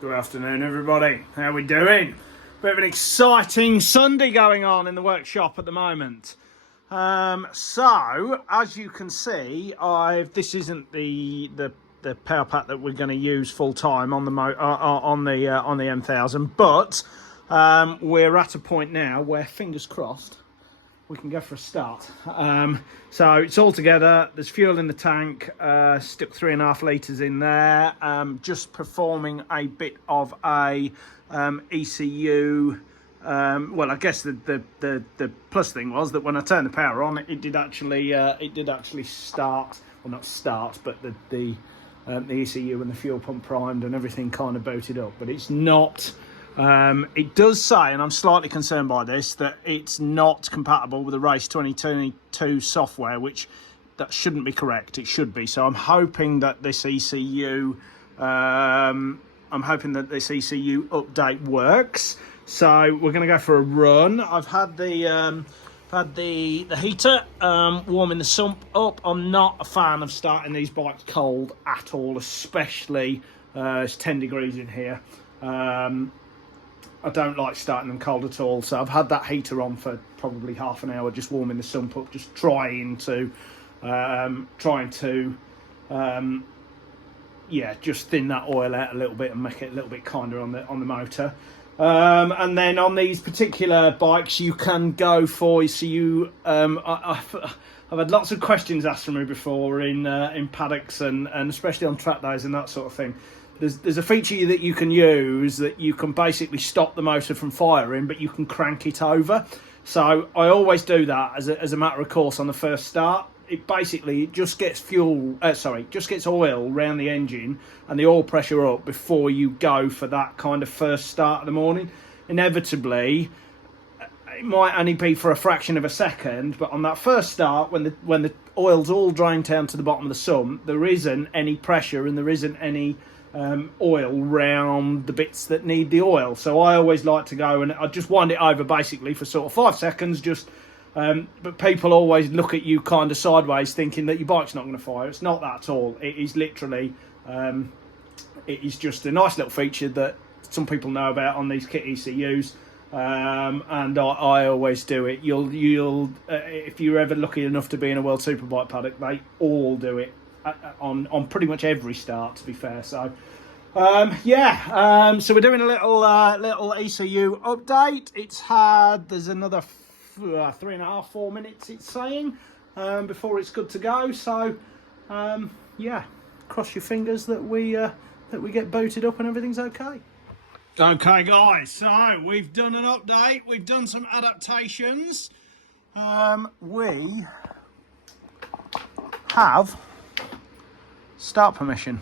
Good afternoon, everybody. How are we doing? Bit of an exciting Sunday going on in the workshop at the moment. So as you can see, this isn't the power pack that we're going to use full time on the M1000, but we're at a point now where, fingers crossed, we can go for a start. So it's all together. There's fuel in the tank. Stuck 3.5 litres in there. Just performing a bit of a ECU. Well, I guess the plus thing was that when I turned the power on, it did actually start. Well, not start, but the ECU and the fuel pump primed and everything kind of booted up. But it's not. It does say, and I'm slightly concerned by this, that it's not compatible with the Race 2022 software, which that shouldn't be correct. It should be. So I'm hoping that this ECU, update works. So we're going to go for a run. I've had the heater warming the sump up. I'm not a fan of starting these bikes cold at all, especially it's 10 degrees in here. I don't like starting them cold at all, so I've had that heater on for probably half an hour, just warming the sump up, just trying to just thin that oil out a little bit and make it a little bit kinder on the motor. And then on these particular bikes, you can go for I've had lots of questions asked from me before in paddocks and especially on track days and that sort of thing. There's a feature that you can use that you can basically stop the motor from firing, but you can crank it over. So I always do that as a matter of course on the first start. It just gets just gets oil around the engine and the oil pressure up before you go for that kind of first start of the morning. Inevitably, it might only be for a fraction of a second, but on that first start, when the oil's all drained down to the bottom of the sump, there isn't any pressure and there isn't any oil round the bits that need the oil. So I always like to go and I just wind it over basically for sort of 5 seconds. But people always look at you kind of sideways, thinking that your bike's not going to fire. It's not that at all. It is literally, it is just a nice little feature that some people know about on these kit ECUs. And I always do it. You'll if you're ever lucky enough to be in a World Superbike paddock, they all do it on pretty much every start, to be fair. So so we're doing a little ECU update. There's another 3.5-4 minutes it's saying before it's good to go. So cross your fingers that we get booted up and everything's okay. Okay guys, so we've done an update, we've done some adaptations. We have start permission.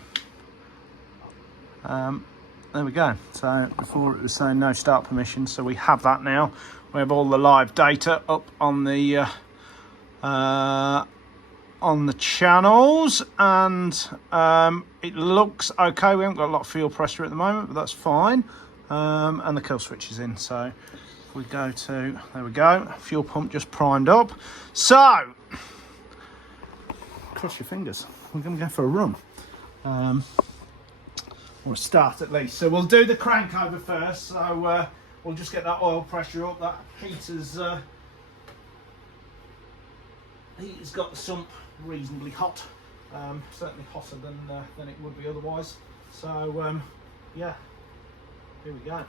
There we go. So before it was saying no start permission, so we have that now. We have all the live data up on the channels, and it looks okay. We haven't got a lot of fuel pressure at the moment, but that's fine. And the kill switch is in. So if we go to, there we go, fuel pump just primed up. So cross your fingers, we're going to go for a run. Or a start at least. So we'll do the crank over first. So we'll just get that oil pressure up. That heater's got the sump reasonably hot, certainly hotter than it would be otherwise. So here we go.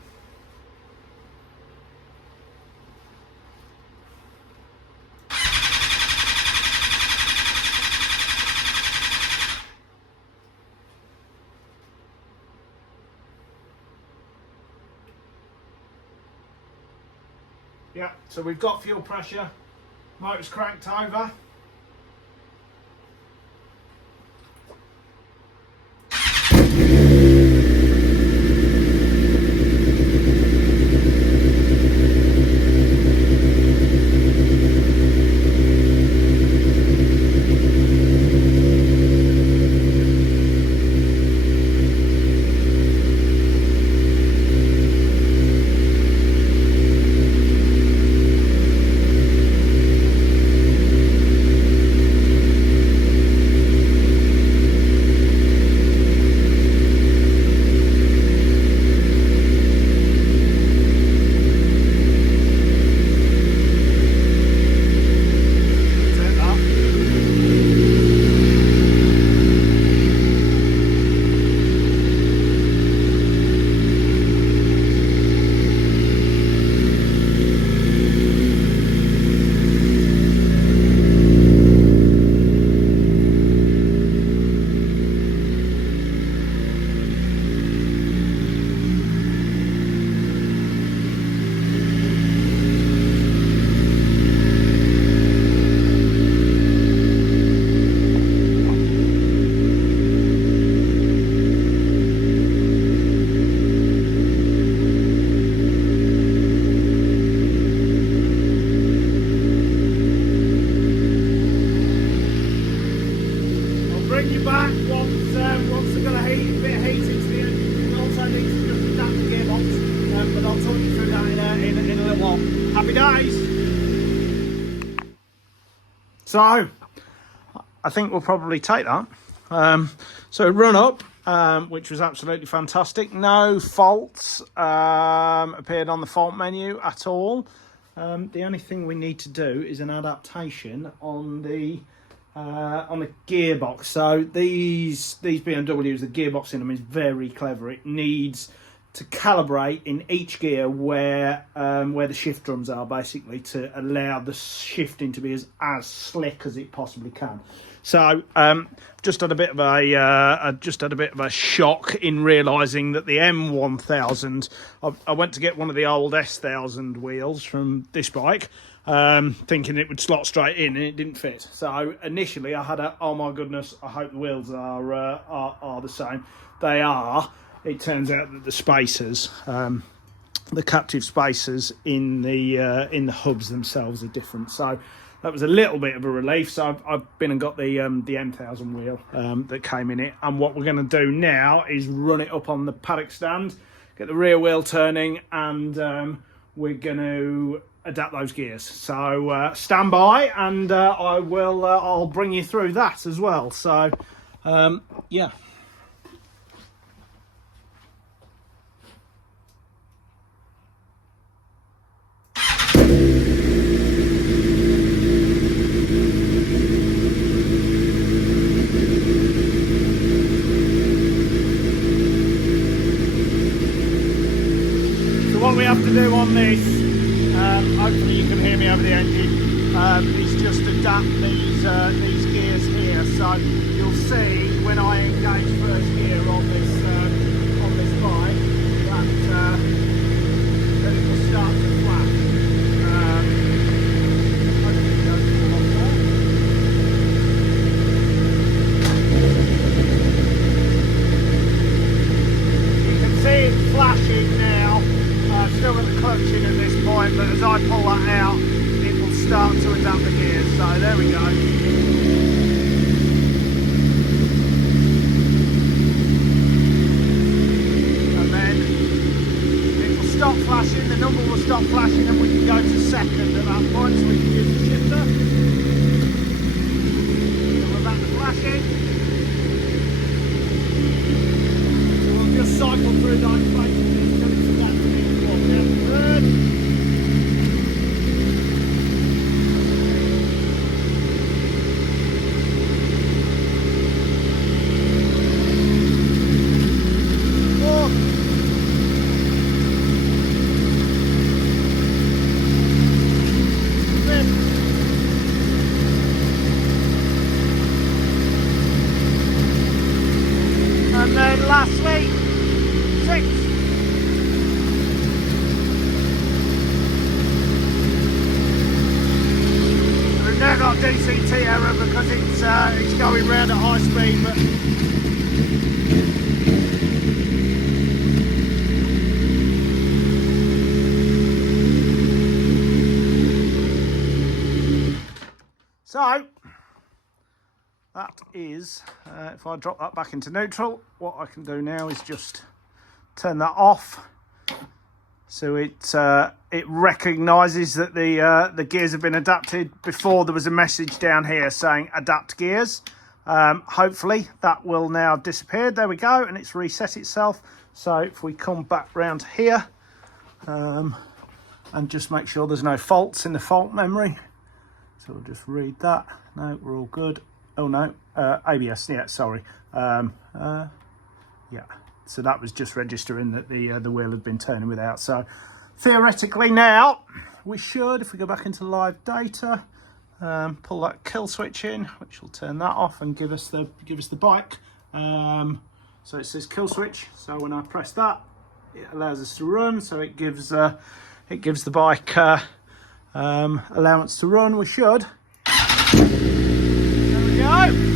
Yeah, so we've got fuel pressure, motor's cranked over. Happy days. So I think we'll probably take that. So run up, which was absolutely fantastic. No faults appeared on the fault menu at all. The only thing we need to do is an adaptation on the gearbox. So these BMWs, the gearbox in them is very clever. It needs to calibrate in each gear where the shift drums are, basically, to allow the shifting to be as slick as it possibly can. So just had a bit of a shock in realising that the M1000. I went to get one of the old S1000 wheels from this bike, thinking it would slot straight in, and it didn't fit. So initially I had oh my goodness, I hope the wheels are the same. They are. It turns out that the spacers, the captive spacers in the hubs themselves are different. So that was a little bit of a relief. So I've been and got the M1000 wheel that came in it. And what we're going to do now is run it up on the paddock stand, get the rear wheel turning, and we're going to adapt those gears. So stand by, and I'll bring you through that as well. So yeah. What we have to do on this, hopefully you can hear me over the engine, is just adapt these gears here. So you'll see when I engage first gear on this bike that it will start to flash. Hopefully it doesn't fall off there. You can see it flashing now. Still got the clutch in at this point, but as I pull that out, it will start to adapt the gears. So there we go. And then it will stop flashing, the number will stop flashing, and we can go to second at that point, so we can use the shifter. And we're back to flashing. So we'll just cycle through those phases. And then lastly, 6. We've now got DCT error because it's going round at high speed, but so that is, if I drop that back into neutral, what I can do now is just turn that off. So it recognises that the gears have been adapted. Before there was a message down here saying adapt gears. Hopefully that will now have disappeared. There we go, and it's reset itself. So if we come back round here and just make sure there's no faults in the fault memory. So we'll just read that. No, we're all good. Oh no, ABS, yeah, sorry. Yeah, so that was just registering that the wheel had been turning without. So theoretically now, we should, if we go back into live data, pull that kill switch in, which will turn that off and give us the bike. So it says kill switch, so when I press that, it allows us to run, so it gives the bike allowance to run. We should. There we go.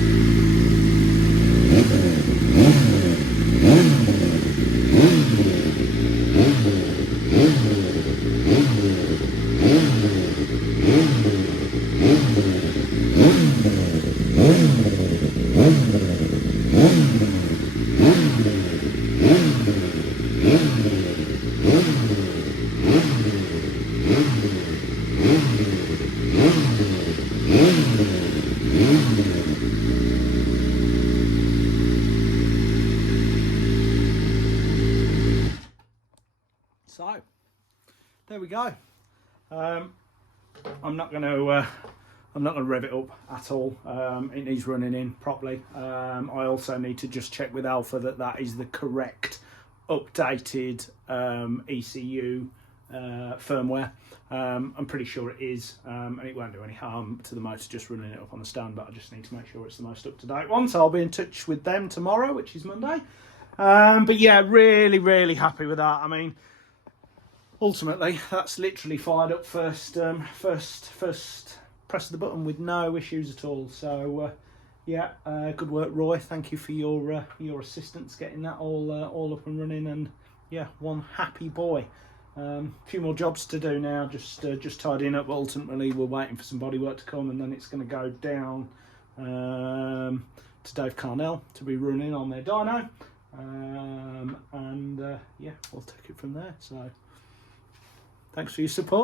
there we go. I'm not going to rev it up at all. It needs running in properly. I also need to just check with Alpha that is the correct updated ECU firmware. I'm pretty sure it is, and it won't do any harm to the motor just running it up on the stand, but I just need to make sure it's the most up-to-date one. So I'll be in touch with them tomorrow, which is Monday. But yeah, really happy with that. I mean, ultimately, that's literally fired up first press of the button with no issues at all. So yeah, good work, Roy. Thank you for your assistance getting that all up and running, and yeah, one happy boy. A few more jobs to do now, just tidying up. But ultimately, we're waiting for some bodywork to come, and then it's going to go down to Dave Carnell to be running on their dyno, and yeah, we'll take it from there. So thanks for your support.